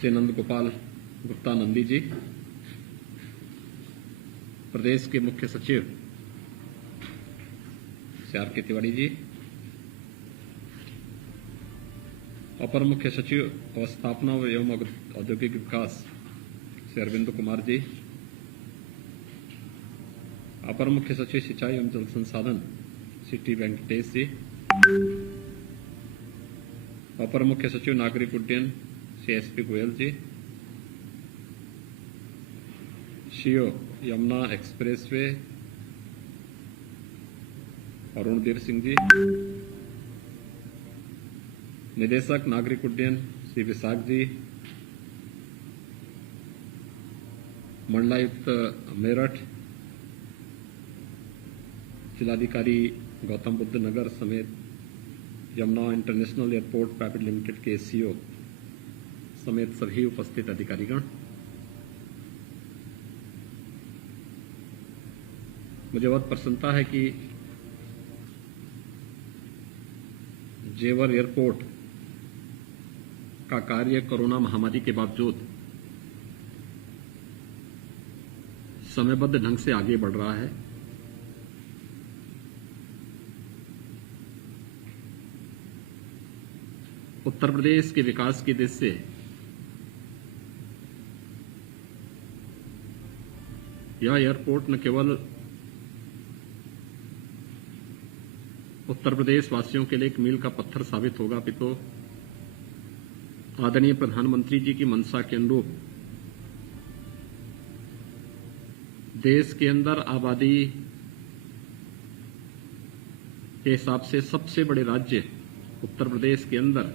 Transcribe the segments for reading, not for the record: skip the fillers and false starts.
श्री नंद गोपाल गुप्ता नंदी जी, प्रदेश के मुख्य सचिव श्री आर के तिवारी जी, अपर मुख्य सचिव अवस्थापना एवं औद्योगिक विकास श्री अरविंद कुमार जी, अपर मुख्य सचिव सिंचाई एवं जल संसाधन श्री टी वेंकटेश जी, अपर मुख्य सचिव नागरिक उड्डयन श्री एसपी गोयल जी, सीओ यमुना एक्सप्रेसवे अरुणदीप सिंह जी, निदेशक नागरिक उड्डयन श्री विशाख जी, मंडलायुक्त मेरठ, जिलाधिकारी गौतम बुद्ध नगर समेत Yamuna international airport private limited के सीईओ समेत सभी उपस्थित अधिकारीगण, मुझे बहुत प्रसन्नता है कि जेवर एयरपोर्ट का कार्य कोरोना महामारी के बावजूद समयबद्ध ढंग से आगे बढ़ रहा है। उत्तर प्रदेश के विकास की दिशा से यह एयरपोर्ट न केवल उत्तर प्रदेश वासियों के लिए एक मील का पत्थर साबित होगा, अपितु आदरणीय प्रधानमंत्री जी की मंशा के अनुरूप देश के अंदर आबादी के हिसाब से सबसे बड़े राज्य उत्तर प्रदेश के अंदर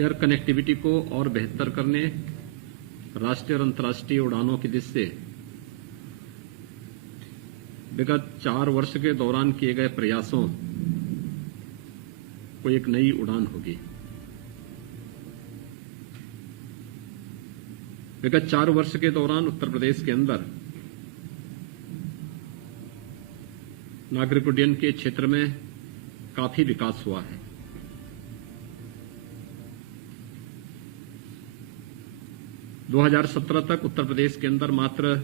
एयर कनेक्टिविटी को और बेहतर करने, राष्ट्रीय और अंतर्राष्ट्रीय उड़ानों की दिशा से विगत 4 वर्ष के दौरान किए गए प्रयासों को एक नई उड़ान होगी। विगत 4 वर्ष के दौरान उत्तर प्रदेश के अंदर नागरिक उड्डयन के क्षेत्र में काफी विकास हुआ है। - 2017 तक उत्तर प्रदेश के अंदर मात्र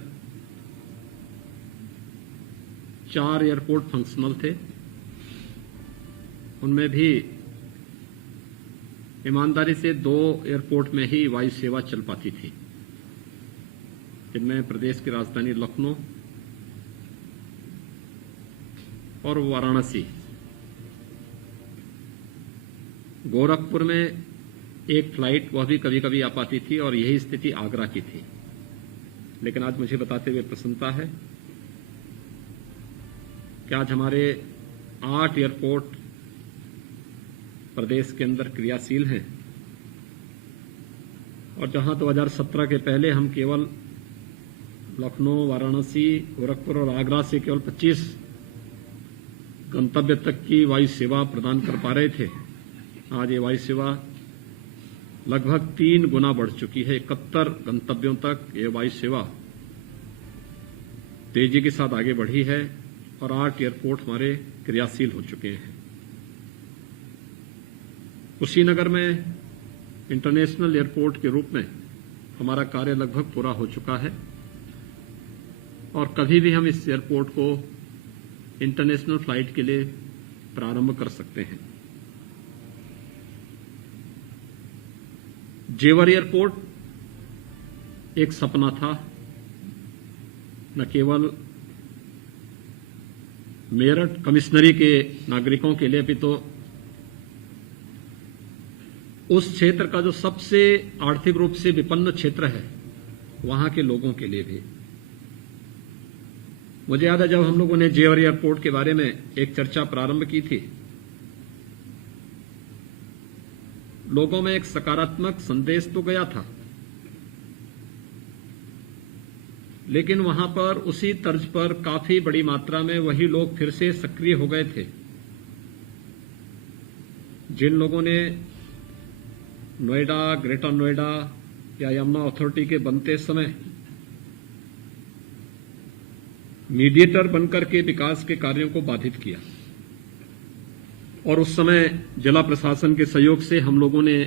4 एयरपोर्ट फंक्शनल थे। उनमें भी ईमानदारी से 2 एयरपोर्ट में ही वायु सेवा चल पाती थी, जिनमें प्रदेश की राजधानी लखनऊ और वाराणसी। गोरखपुर में एक फ्लाइट वह भी कभी कभी आ पाती थी और यही स्थिति आगरा की थी। लेकिन आज मुझे बताते हुए प्रसन्नता है कि आज हमारे 8 एयरपोर्ट प्रदेश के अंदर क्रियाशील हैं और जहां 2017 के पहले हम केवल लखनऊ, वाराणसी, गोरखपुर और आगरा से केवल 25 गंतव्य तक की वायु सेवा प्रदान कर पा रहे थे, आज ये वायु सेवा लगभग 3 गुना बढ़ चुकी है। 71 गंतव्यों तक ये वायु सेवा तेजी के साथ आगे बढ़ी है और 8 एयरपोर्ट हमारे क्रियाशील हो चुके हैं। कुशीनगर में इंटरनेशनल एयरपोर्ट के रूप में हमारा कार्य लगभग पूरा हो चुका है और कभी भी हम इस एयरपोर्ट को इंटरनेशनल फ्लाइट के लिए प्रारंभ कर सकते हैं। जेवर एयरपोर्ट एक सपना था, न केवल मेरठ कमिश्नरी के नागरिकों के लिए भी, तो उस क्षेत्र का जो सबसे आर्थिक रूप से विपन्न क्षेत्र है वहां के लोगों के लिए भी। मुझे याद है जब हम लोगों ने जेवर एयरपोर्ट के बारे में एक चर्चा प्रारंभ की थी, लोगों में एक सकारात्मक संदेश तो गया था, लेकिन वहां पर उसी तर्ज पर काफी बड़ी मात्रा में वही लोग फिर से सक्रिय हो गए थे जिन लोगों ने नोएडा, ग्रेटर नोएडा या यमुना अथॉरिटी के बनते समय मीडिएटर बनकर के विकास के कार्यों को बाधित किया। और उस समय जिला प्रशासन के सहयोग से हम लोगों ने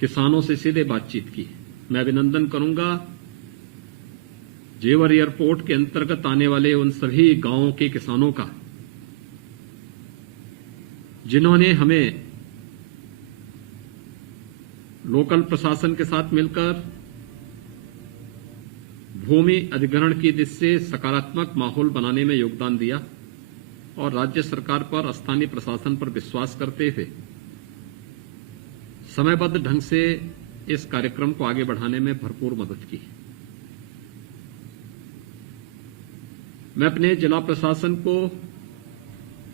किसानों से सीधे बातचीत की। मैं अभिनंदन करूंगा जेवर एयरपोर्ट के अंतर्गत आने वाले उन सभी गांवों के किसानों का, जिन्होंने हमें लोकल प्रशासन के साथ मिलकर भूमि अधिग्रहण की दिशा से सकारात्मक माहौल बनाने में योगदान दिया और राज्य सरकार पर, स्थानीय प्रशासन पर विश्वास करते हुए समयबद्ध ढंग से इस कार्यक्रम को आगे बढ़ाने में भरपूर मदद की। मैं अपने जिला प्रशासन को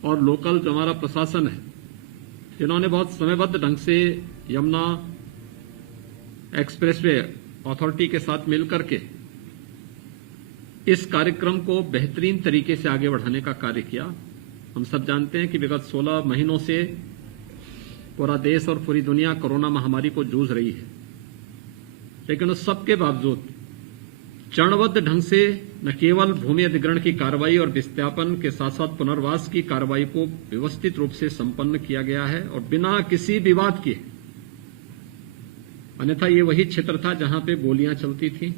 और लोकल जो हमारा प्रशासन है, जिन्होंने बहुत समयबद्ध ढंग से यमुना एक्सप्रेसवे अथॉरिटी के साथ मिलकर के इस कार्यक्रम को बेहतरीन तरीके से आगे बढ़ाने का कार्य किया। हम सब जानते हैं कि विगत 16 महीनों से पूरा देश और पूरी दुनिया कोरोना महामारी को जूझ रही है, लेकिन उस सबके बावजूद चरणबद्ध ढंग से न केवल भूमि अधिग्रहण की कार्रवाई और विस्थापन के साथ साथ पुनर्वास की कार्रवाई को व्यवस्थित रूप से संपन्न किया गया है और बिना किसी विवाद के। अन्यथा ये वही क्षेत्र था जहां पे गोलियां चलती थी।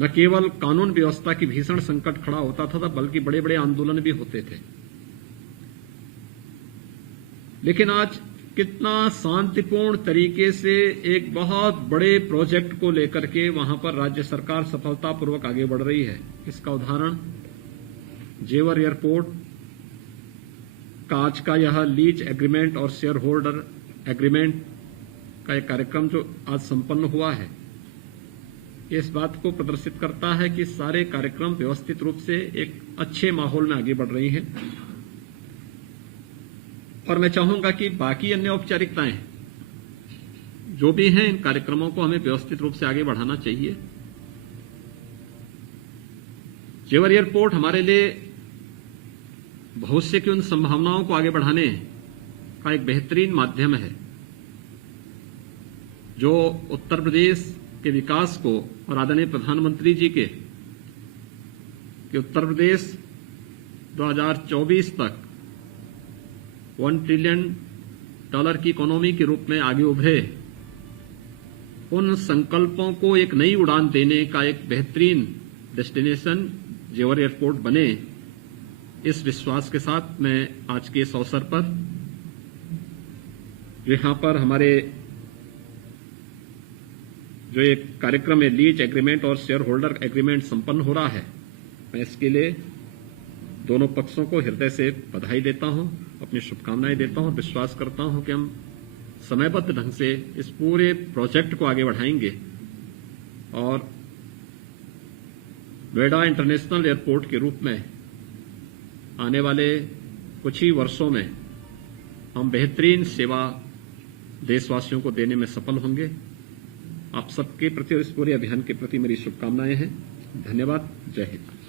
न केवल कानून व्यवस्था की भीषण संकट खड़ा होता था, बल्कि बड़े बड़े आंदोलन भी होते थे। लेकिन आज कितना शांतिपूर्ण तरीके से एक बहुत बड़े प्रोजेक्ट को लेकर के वहां पर राज्य सरकार सफलतापूर्वक आगे बढ़ रही है। इसका उदाहरण जेवर एयरपोर्ट का आज का यह लीज एग्रीमेंट और शेयर होल्डर एग्रीमेंट का एक कार्यक्रम जो आज संपन्न हुआ है, इस बात को प्रदर्शित करता है कि सारे कार्यक्रम व्यवस्थित रूप से एक अच्छे माहौल में आगे बढ़ रही हैं। और मैं चाहूंगा कि बाकी अन्य औपचारिकताएं जो भी हैं, इन कार्यक्रमों को हमें व्यवस्थित रूप से आगे बढ़ाना चाहिए। जेवर एयरपोर्ट हमारे लिए भविष्य की उन संभावनाओं को आगे बढ़ाने का एक बेहतरीन माध्यम है, जो उत्तर प्रदेश के विकास को और आदरणीय प्रधानमंत्री जी के उत्तर प्रदेश 2024 तक $1 ट्रिलियन की इकोनॉमी के रूप में आगे उभरे, उन संकल्पों को एक नई उड़ान देने का एक बेहतरीन डेस्टिनेशन जेवर एयरपोर्ट बने, इस विश्वास के साथ मैं आज के इस अवसर पर यहां पर हमारे जो एक कार्यक्रम है लीज एग्रीमेंट और शेयर होल्डर एग्रीमेंट संपन्न हो रहा है, मैं इसके लिए दोनों पक्षों को हृदय से बधाई देता हूं, अपनी शुभकामनाएं देता हूं और विश्वास करता हूं कि हम समयबद्ध ढंग से इस पूरे प्रोजेक्ट को आगे बढ़ाएंगे और नोएडा इंटरनेशनल एयरपोर्ट के रूप में आने वाले कुछ ही वर्षों में हम बेहतरीन सेवा देशवासियों को देने में सफल होंगे। आप सबके प्रति और इस पूरे अभियान के प्रति मेरी शुभकामनाएं हैं। धन्यवाद। जय हिंद।